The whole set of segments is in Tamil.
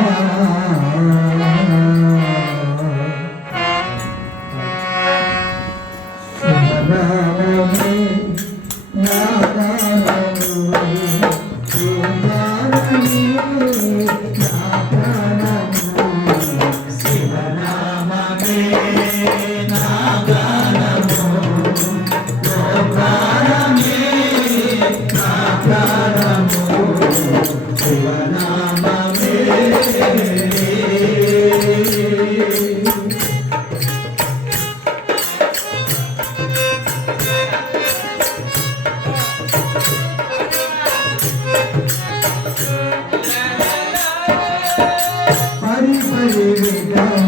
Ah Hallelujah.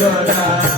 Lord.